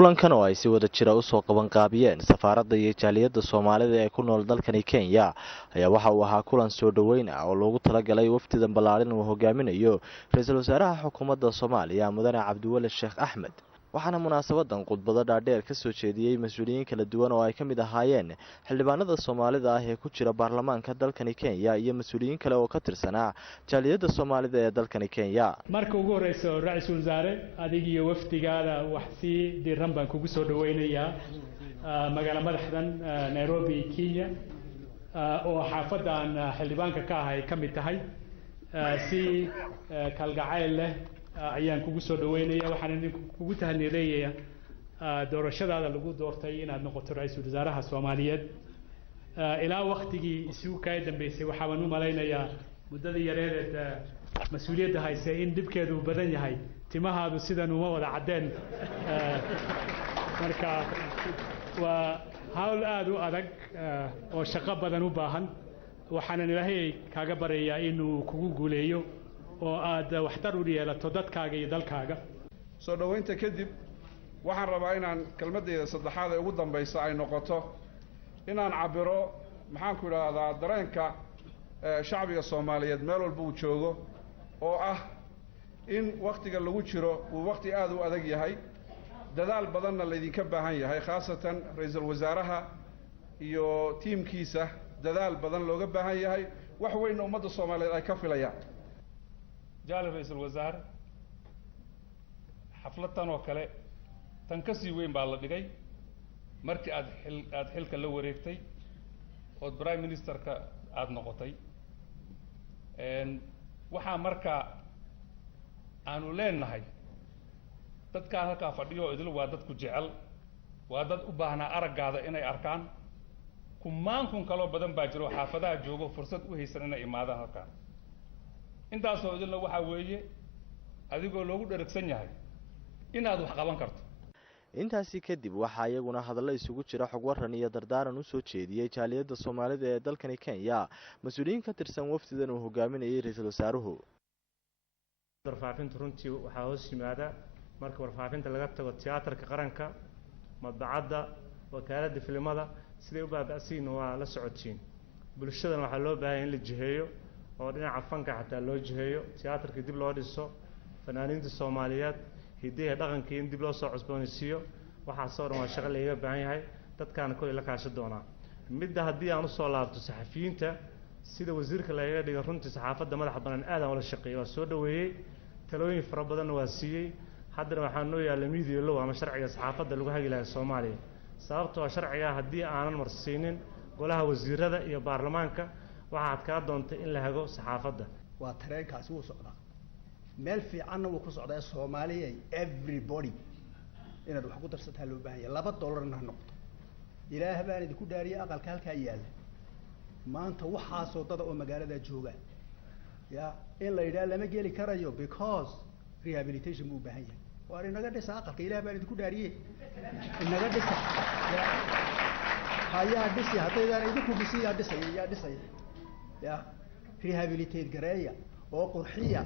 kulankan oo ay si wada jira u soo qaban qaabiyeen safaaradda iyo jaaliyadda Soomaalida ee ku nool dalkani Kenya ayaa waxa uu ahaa kulan soo dhaweyn ah oo loogu talagalay wafdidan ballaaran uu hogaaminayo ra'iisul wasaaraha xukuumadda Soomaaliya Mudane Cabdiwale Sheekh Axmed waxaana munaasabadan khudbado dhaadheer ka soo jeediyay mas'uuliyiin kala duwan oo ay ka mid ahaayeen xildhibaanada Soomaalida ah ee ku jira baarlamaanka dalkani Kenya iyo mas'uuliyiin kale oo ka tirsanaa jaaliyadda Soomaalida ee dalkani Kenya. marka ugu horeyso ra'iisul wasaare adiga iyo wafdigaada wax si diiran baan kugu soo dhaweynayaa magaalada madaxdan Nairobi Kenya oo xaafadan xildhibaanka ka ahay ka mid tahay si kalgacayl leh ayaan kugu soo dhaweynaya waxaan kugu tahniideeyaa doorashadaada lagu doortay inaad noqoto ra'iisul wasaaraha Soomaaliyeed ilaa waqtigii isugu ka dambeysay waxaan u maleynayaa muddadii yareed mas'uuliyadda haysay in dibkeedu badan yahay timahaadu sidan uma wada cadeen marka waa hawl aad u adag oo shaqo badan u baahan waxaan ilaahay kaaga barayaa inuu kugu guuleeyo oo aad waxtar u yeelato dadkaaga iyo dalkaaga soo dhaweynta kadib waxaan rabaa inaan kelmadeyda saddexaad ee ugu dambaysa ay noqoto inaan cabiro maxaan ku idhaahdaa dareenka shacbiga Soomaaliyeed meel walba uu joogo oo ah in waqtiga lagu jiro uu waqti aad u adag yahay dadaal badanna la idinka baahan yahay khaasatan ra'iisul wasaaraha iyo tiimkiisa dadaal badan looga baahan yahay wax weyn ummadda Soomaaliyeed ay ka filayaan جالب رئيس الوزراء حفلتان وكله تنكسي وين بالله مركي أد حلك اللي وريكتي أو برايم مينستر كأد نقطي وحا مركا أنو لين نهاي تدك هكا فديو إذل وادد كجعل وادد أباهنا أرجع هذا إني أركان كمان كن كلو بدن باجرو حافظة جوجو فرصة وهي سنة إمادة هكا intaasoo idin waxa weeye adigoo loogu dharagsan yahay inaad wax qaban karto intaasi kadib waxa iyaguna hadallo isugu jira xog waran iyo dardaaran u soo jeediyay jaaliyadda Soomaalida ee dalkani Kenya mas'uuliyiin ka tirsan wafdidan uu hogaaminayay ra'iisul wasaaruhu warfaafinta runtii waxa hoos yimaada marka warfaafinta laga tago tiyaatarka qaranka madbacadda wakaaladda filimada sidee u baaba'siin waa la socotiin bulshadana waxa loo baahan in la jiheeyo oo dhinaca fanka xataa loo jiheeyo tiyaatarka dib loo dhiso fanaaniinta Soomaaliyeed hidaha dhaqanka in dib loo soo cusboonaysiiyo waxa soo dhan waa shaqo laga baahan yahay dadkaan kulli la kaashan doonaa midda haddii aan u soo laabto saxafiyiinta sida wasiirka laga dhigay runtii saxaafadda madaxa banaan aad aan ula shaqeeyay waa soo dhaweeyay talooyin fara badan waa siiyay haddana waxaan noo yaala media law ama sharciga saxaafadda lagu hagi lahaa Soomaaliya sababtoo sharciga haddii aanan marsiinin golaha wasiirada iyo baarlamaanka waxaad ka doonto in la hago saxaafadda waa tareenkaasi uu socdaa meel fiican uu ku socdaa Soomaaliya everybody inaad wax ku darsataa loo baahan yahay $2 ha noqdo ilaahay baan idinku dhaariyay aqalka halka yaala maanta waxa soo dad oo magaalada jooga ya in la yiraahdo lama geeli karayo because rehabilitation buu baahan yahay waa inaga dhisa aqalka ilaahay baan idinku dhaariyay inaga dhisa hayaa dhisi haddii idinku dhisi yaa dhisay ya rehabilitate gareeya oo qurxiya